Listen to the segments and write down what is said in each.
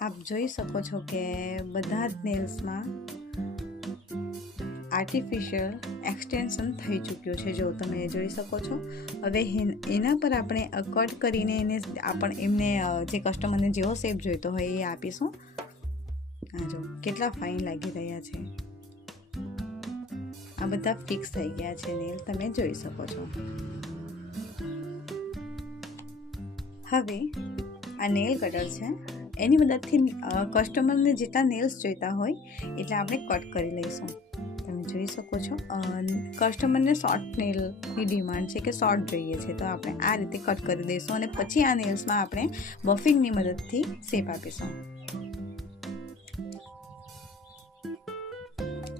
આપ જોઈ શકો છો કે બધા જ નેલ્સમાં આર્ટિફિશિયલ એક્સટેન્શન થઈ ચૂક્યું છે, જો તમે જોઈ શકો છો। હવે એના પર આપણે કટ કરીને એમને જે કસ્ટમરને જેવો શેપ જોઈતો હોય એ આપીશું। આ જો કેટલા ફાઇન લાગી રહ્યા છે, આ બધા ફિક્સ થઈ ગયા છે નેલ, તમે જોઈ શકો છો। હવે આ નેલ કટર છે, એની મદદથી કસ્ટમરને જેટલા નેલ્સ જોઈતા હોય એટલે આપણે કટ કરી લઈશું। તમે જોઈ શકો છો કસ્ટમરને શોર્ટ નેલની ડિમાન્ડ છે કે શોર્ટ જોઈએ છે, તો આપણે આ રીતે કટ કરી દઈશું અને પછી આ નેલ્સમાં આપણે બફિંગની મદદથી શેપ આપીશું।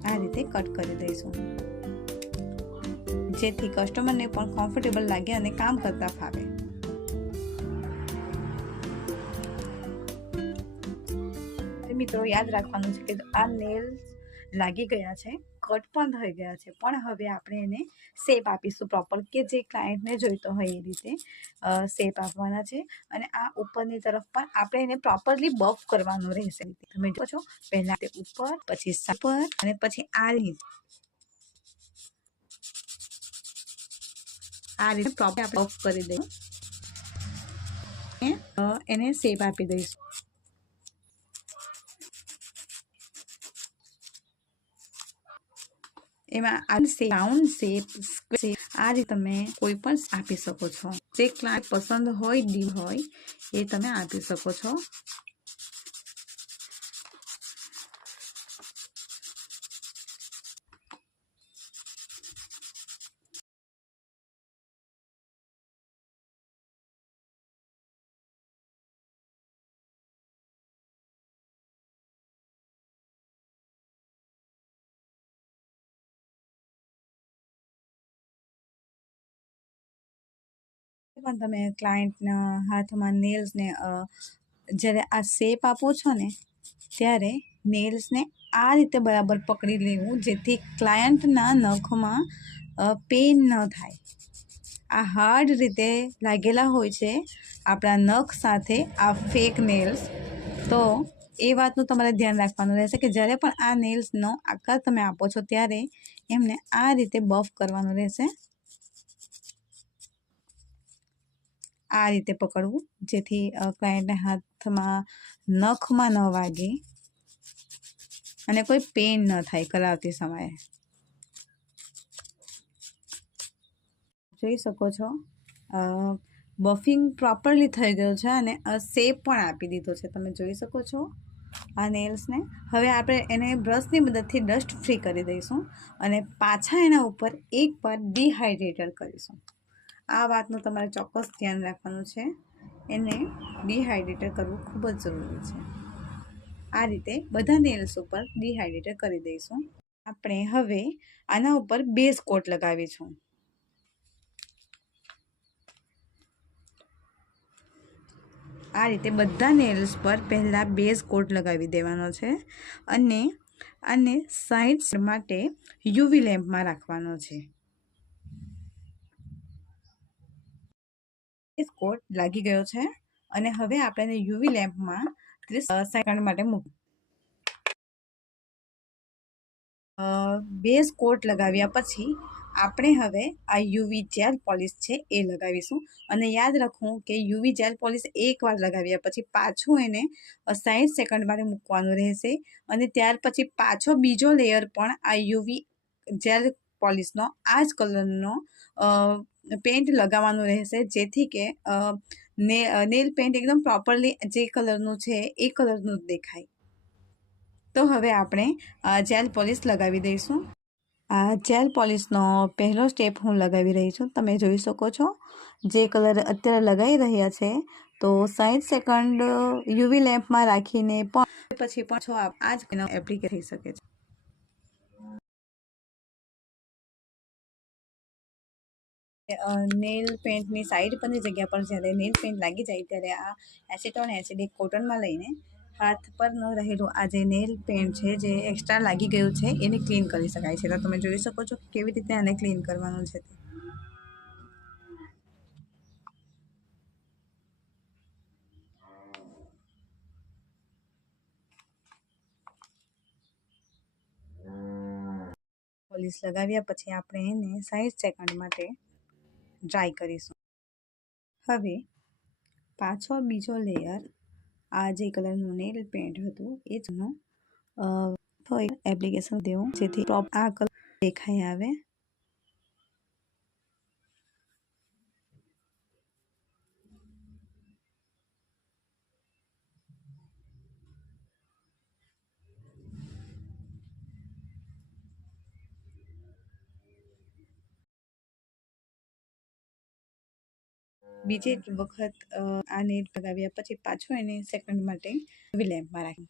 આ રીતે કટ કરી દઈશું જેથી કસ્ટમરને પણ કમ્ફર્ટેબલ લાગે અને કામ કરતા ફાવે। મિત્રો યાદ રાખવાનું છે કે આ નેલ લાગી ગયા છે, કટ પણ થઈ ગયા છે, પણ હવે આપણે એને શેપ આપીશું પ્રોપર, કે જે ક્લાયન્ટને જોઈતો હોય એ રીતે શેપ આપવાના છે। અને આ ઉપરની તરફ પણ આપણે એને પ્રોપરલી બફ કરવાનું રહેશે। તમે જો છો પહેલા તે ઉપર, પછી ઉપર અને પછી આ રીતે પ્રોપર આપણે બફ કરી દઈશું, એને શેપ આપી દઈશું। એમાં રાઉન્ડ શેપ, આ રીતે તમે કોઈ પણ આપી શકો છો, જે ક્લાયન્ટ પસંદ હોય ડીમ હોય એ તમે આપી શકો છો। પણ તમે ક્લાયન્ટના હાથમાં નેલ્સને જ્યારે આ શેપ આપો છો ને ત્યારે નેલ્સને આ રીતે બરાબર પકડી લેવું, જેથી ક્લાયન્ટના નખમાં પેઇન ન થાય। આ હાર્ડ રીતે લાગેલા હોય છે આપણા નખ સાથે આ ફેક નેલ્સ, તો એ વાતનું તમારે ધ્યાન રાખવાનું રહેશે કે જ્યારે પણ આ નેલ્સનો આકાર તમે આપો છો ત્યારે એમને આ રીતે બફ કરવાનું રહેશે। આ રીતે પકડવું જેથી ક્લાયન્ટના હાથમાં નખમાં ન વાગે અને કોઈ પેઇન ન થાય કરાવતી સમયે। જોઈ શકો છો બફિંગ પ્રોપરલી થઈ ગયું છે અને શેપ પણ આપી દીધો છે, તમે જોઈ શકો છો આ નેલ્સને। હવે આપણે એને બ્રશની મદદથી ડસ્ટ ફ્રી કરી દઈશું અને પાછા એના ઉપર એકવાર ડિહાઇડ્રેટર કરીશું। આ વાતનું તમારે ચોક્કસ ધ્યાન રાખવાનું છે, એને ડિહાઇડ્રેટર કરવું ખૂબ જ જરૂરી છે। આ રીતે બધા નેલ્સ ઉપર ડિહાઇડ્રેટર કરી દઈશું। આપણે હવે આના ઉપર બેઝ કોટ લગાવીશું। આ રીતે બધા નેલ્સ પર પહેલા બેઝ કોટ લગાવી દેવાનો છે અને આને સાઇડ માટે યુવી લેમ્પમાં રાખવાનો છે। કોટ લાગી ગયો છે અને હવે આપણે યુવી લેમ્પમાં 30 સેકન્ડ માટે બેઝ કોટ લગાવ્યા પછી આપણે હવે આ યુવી જેલ પોલિશ છે એ લગાવીશું। અને યાદ રાખવું કે યુવી જેલ પોલિશ એકવાર લગાવ્યા પછી પાછું એને 60 સેકન્ડ માટે મૂકવાનું રહેશે અને ત્યાર પછી પાછો બીજો લેયર પણ આ યુવી જેલ પોલિશનો આ જ કલરનો પેન્ટ લગાવવાનું રહેશે, જેથી કે નેલ પેન્ટ એકદમ પ્રોપરલી જે કલરનું છે એ કલરનું જ દેખાય। તો હવે આપણે જેલ પોલિશ લગાવી દઈશું। આ જેલ પોલિશનો પહેલો સ્ટેપ હું લગાવી રહી છું, તમે જોઈ શકો છો જે કલર અત્યારે લગાવી રહ્યા છે। તો 60 સેકન્ડ યુવી લેમ્પમાં રાખીને પણ પછી આ જ એપ્લિકેટ થઈ શકે છે। નેલ પેન્ટની સાઈડ પરની જગ્યા પર જ્યારે નેલ પેન્ટ લાગી જાય ત્યારે આ એસિટોન એસિડિક કોટનમાં લઈને હાથ પર ન રહેલું આ જે નેલ પેન્ટ છે જે એક્સ્ટ્રા લાગી ગયું છે એને ક્લીન કરી શકાય છે। તો તમે જોઈ શકો છો કેવી રીતે આને ક્લીન કરવાનું છે। પોલિશ લગાવ્યા પછી આપણે એને 60 સેકન્ડ માટે ડ્રાય કરીશું. હવે પાછો બીજો લેયર આ જે કલરનું નેલ પેન્ટ હતું એ જનો એપ્લિકેશન દેવું જેથી ટોપ આ કલર દેખાઈ આવે. બીજી વખત આ નેટ લગાવ્યા પછી પાછો એને સેકન્ડ માટે લેમ્પમાં રાખી.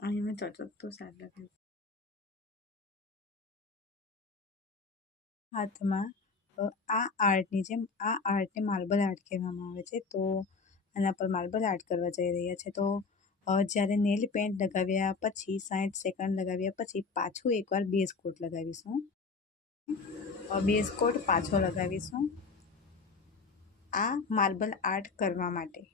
અહીં મેં ચટકતું સાર લગાવ્યું. હાથમાં આ આર્ટની જેમ આ આર્ટને માર્બલ આર્ટ કહેવામાં આવે છે. તો આના પર માર્બલ આર્ટ કરવા જઈ રહ્યા છે. તો જ્યારે નેલ પેન્ટ લગાવ્યા પછી 60 સેકન્ડ લગાવ્યા પછી પાછું એકવાર બેઝ કોટ લગાવીશું. બેઝ કોટ પાછો લગાવીશું આ માર્બલ આર્ટ કરવા માટે.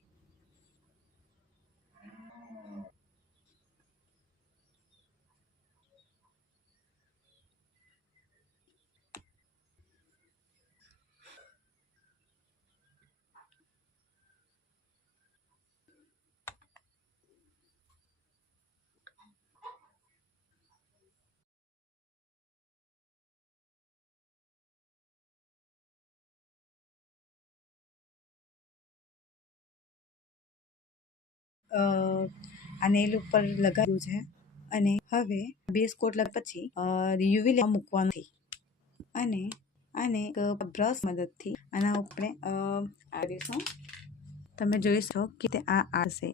આ નેલ ઉપર લગાવ્યું છે અને હવે બેઝ કોટ લગાવ્યા પછી યુવી લેમ્પ મૂકવાનું નથી અને આને બ્રશ મદદથી આના ઉપર આવીશું. તમે જોઈ શકો કે તે આ આવશે.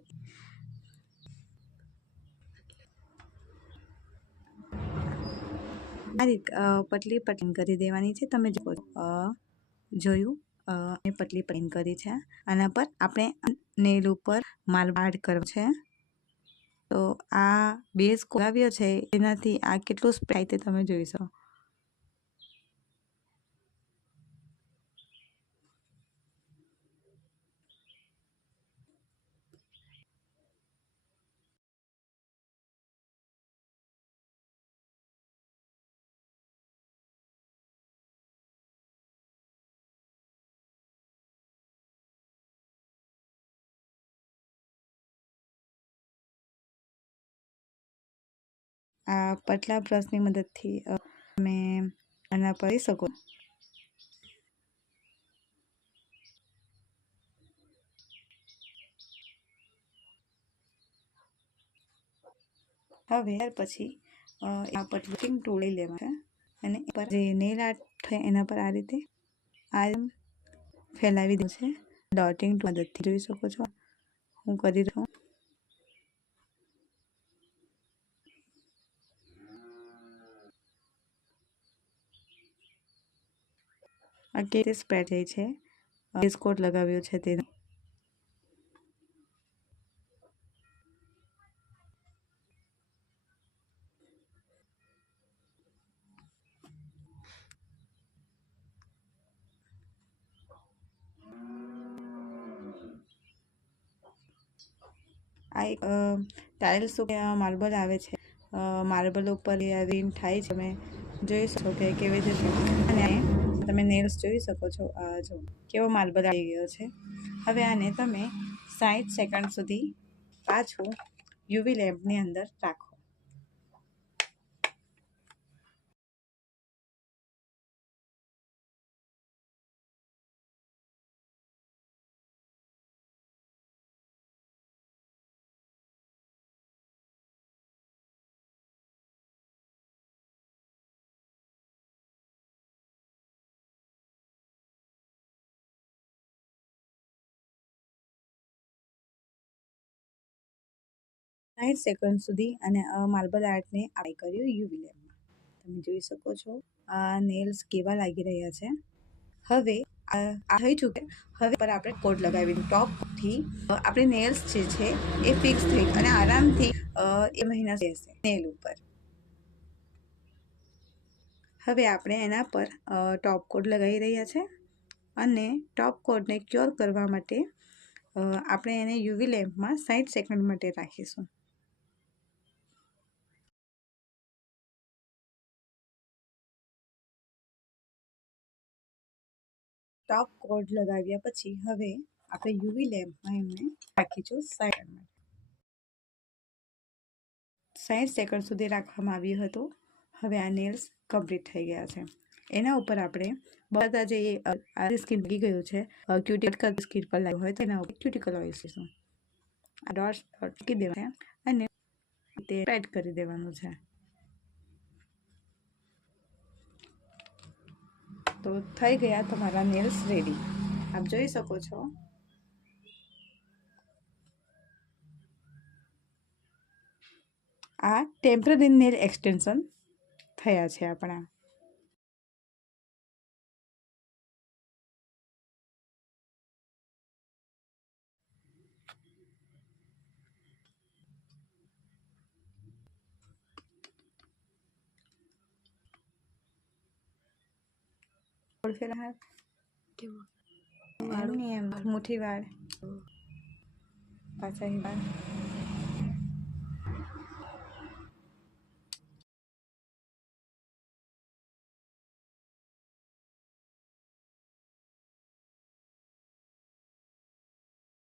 આ રીતે પતલી પટિંગ કરી દેવાની છે. તમે જોયું મેં પતલી પટિંગ કરી છે. આના પર આપણે નેલ ઉપર માર્બલ આર્ટ કરવો છે. તો આ બેઝ લગાવ્યો છે એનાથી આ કેટલું સ્પ્રાય તે તમે જોઈ શકો. આ પતલા બ્રશની મદદથી તમે આના પર કરી શકો. હવે ત્યાર પછી આ પતલું ટૂલ લઈ લેવાનું છે અને પર જે નેલ આર્ટ થાય એના પર આ રીતે આ ફેલાવી દઉં છે. ડોટિંગ મદદથી જોઈ શકો છો હું કરી રહું. આ કેવી રીતે સ્પ્રેડ થાય છે. બેઝ કોટ લગાવ્યો છે તે આ એક ટાઇલ્સ ઉપર માર્બલ આવે છે. માર્બલ ઉપર રિંગ થાય છે. તમે જોઈ શકો કે કેવી રીતે અને તમે નેલ્સ જોઈ શકો છો. જો કેવો માર્બલ આવી ગયો છે. હવે આને તમે 60 સેકન્ડ સુધી પાછું યુવી લેમ્પની અંદર રાખો. સાઠ સેકન્ડ સુધી અને માર્બલ આર્ટને એપ્લાય કર્યું યુવી લેમ્પમાં. તમે જોઈ શકો છો આ નેલ્સ કેવા લાગી રહ્યા છે. હવે આ થઈ ચૂકે. હવે પર આપણે કોટ લગાવી ટોપથી આપણે નેલ્સ જે છે એ ફિક્સ થઈ અને આરામથી એ મહિના રહેશે નેલ ઉપર. હવે આપણે એના પર ટોપ કોટ લગાવી રહ્યા છે અને ટોપ કોટને ક્યોર કરવા માટે આપણે એને યુવી લેમ્પમાં 60 સેકન્ડ માટે રાખીશું. સ્ટોપ કોડ લગાવ્યા પછી હવે આપણે યુવી લેમ્પમાં એમને રાખીશું 60 સેકન્ડ સુધી રાખવામાં આવ્યું હતું. હવે આ નેલ્સ કમ્પ્લીટ થઈ ગયા છે. એના ઉપર આપણે બધા જે સ્કિન લાગી ગયું છે ક્યુટિકલ સ્કિન પર લાગ્યું હોય તો એના ઉપર ક્યુટિકલ ઓઇલ લઈશું. આ ડોટ્સ મૂકી દેવા અને તે સ્પ્રેડ કરી દેવાનું છે. તો થઈ ગયા તમારા નેલ્સ રેડી. આપ જોઈ શકો છો. આ ટેમ્પરરી નેલ એક્સટેન્શન થયા છે આપણા. મુઠ્ઠી વાળ પાછા વાળ